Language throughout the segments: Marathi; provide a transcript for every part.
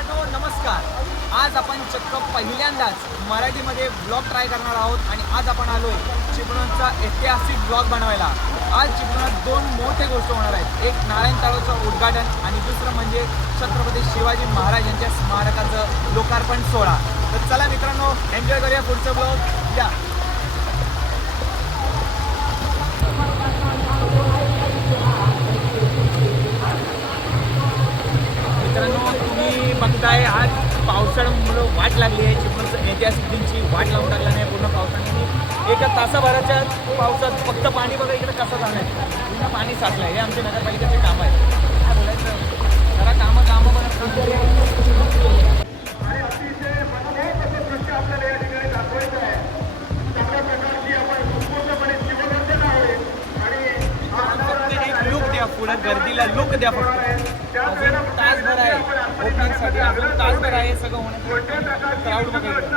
मित्रांनो नमस्कार. आज आपण चक्क पहिल्यांदाच मराठीमध्ये ब्लॉग ट्राय करणार आहोत आणि आज आपण आलोय चिपळूणचा ऐतिहासिक ब्लॉग बनवायला. आज चिपळूणात दोन मोठे गोष्ट होणार आहेत. एक नारायण तळाचं उद्घाटन आणि दुसरं म्हणजे छत्रपती शिवाजी महाराज यांच्या स्मारकाचं लोकार्पण सोहळा. तर चला मित्रांनो एन्जॉय करूया पुढचं ब्लॉग या. होत आहे. आज पावसाळ्यामुळं वाट लागली आहे. चिपळूणचं ऐतिहासिक दिनची वाट लावून टाकला नाही पूर्ण पावसाने. एका तासाभराच्या पावसात फक्त पाणी बघा इकडे कसं झालंय. पूर्ण पाणी साचलं आहे हे आमच्या नगरपालिकेचे काम आहे. काय बोलायचं? जरा कामं कामं बघा. पुढं गर्दीला लुक द्या फक्त. अजून तासभर आहे. ओपनिंगसाठी अजून तासभर आहे. सगळं होण्यासाठी. क्राऊड बघायचं.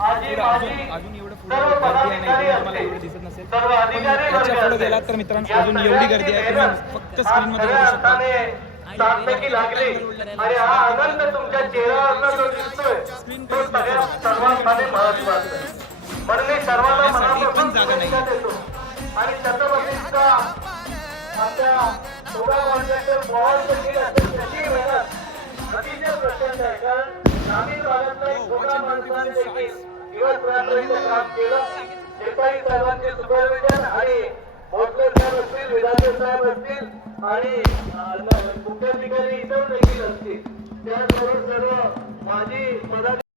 अजून एवढं सर्व पदाधिकारी असतील. दिसत नसेल सर्व अधिकारी वर्ग पुढे गेलात तर मित्रांनो अजून एवढी गर्दी आहे तुम्ही फक्त स्क्रीन मध्ये बघू शकता सार्थकी लागली आणि हा आनंद तुमच्या चेहऱ्यावर जो दिसतोय तो सगळ्या सर्वांमध्ये महत्त्वाचा आहे. म्हणून मी सर्वांना मनापासून शुभेच्छा देतो आणि छत्रपतींचा आमच्या देखील मेहनत अतिशय प्रचंड आहे कारण ग्रामीण भागातला एक छोटा माणसाने देखील दिवस रात्र इथे काम केलं शेतकरी साहेबांचे सुपरविजन आणि भोसले साहेब असतील विधाते साहेब असतील आणि मुख्याधिकारी इतर देखील असतील. त्याचबरोबर सर्व माजी पदाधिकारी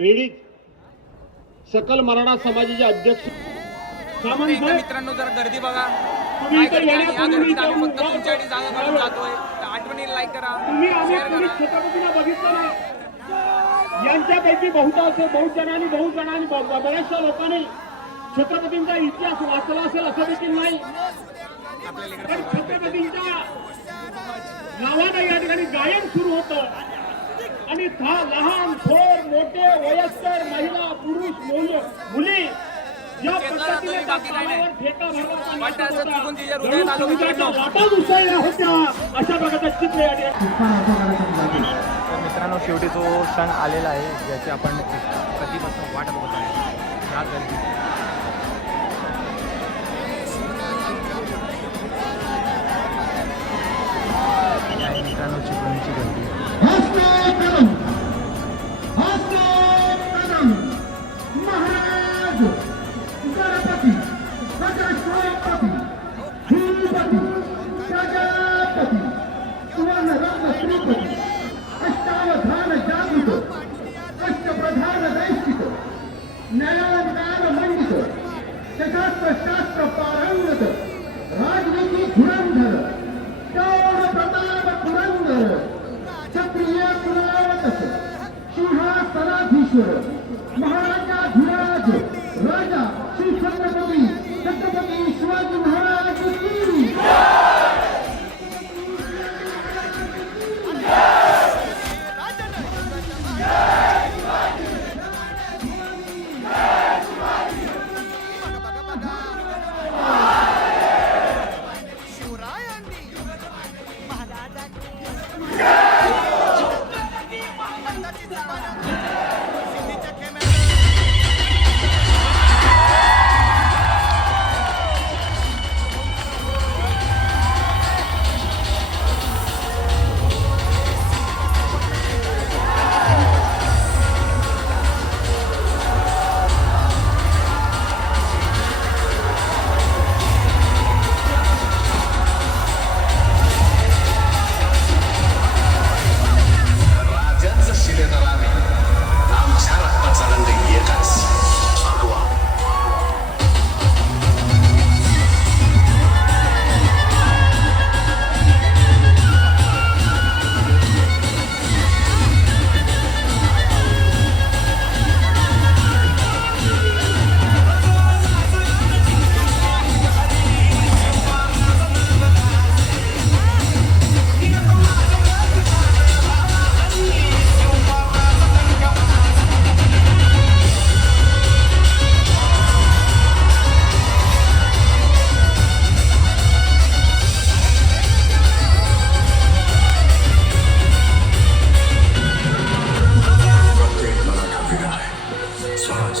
रेडी सकल मराठा समाजाचे अध्यक्ष. मित्रांनो जर गर्दी बघा फक्त तुमच्यासाठी जागा जातोय. लाईक करा शेअर करा. यांच्यापैकी बहुतांश बहुत जणांनी बहुत जणांनी बऱ्याचशा लोकांनी छत्रपतींचा इतिहास वाचला असेल असं देखील नाही. पण छत्रपतींच्या नावानं या ठिकाणी गायन सुरू होतं. आणि लहान थोर मोठे वयस्कर महिला पुरुष मुलं या पद्धतीने वाटतं मित्रांनो. लाटा उसळल्या होत्या. अशा प्रकारचं चित्र या ठिकाणी. तर मित्रांनो शेवटी तो क्षण आलेला आहे ज्याची आपण कधीपासून वाट बघत आहे या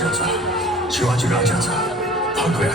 राजाचा शिवाजी राजाचा भव्य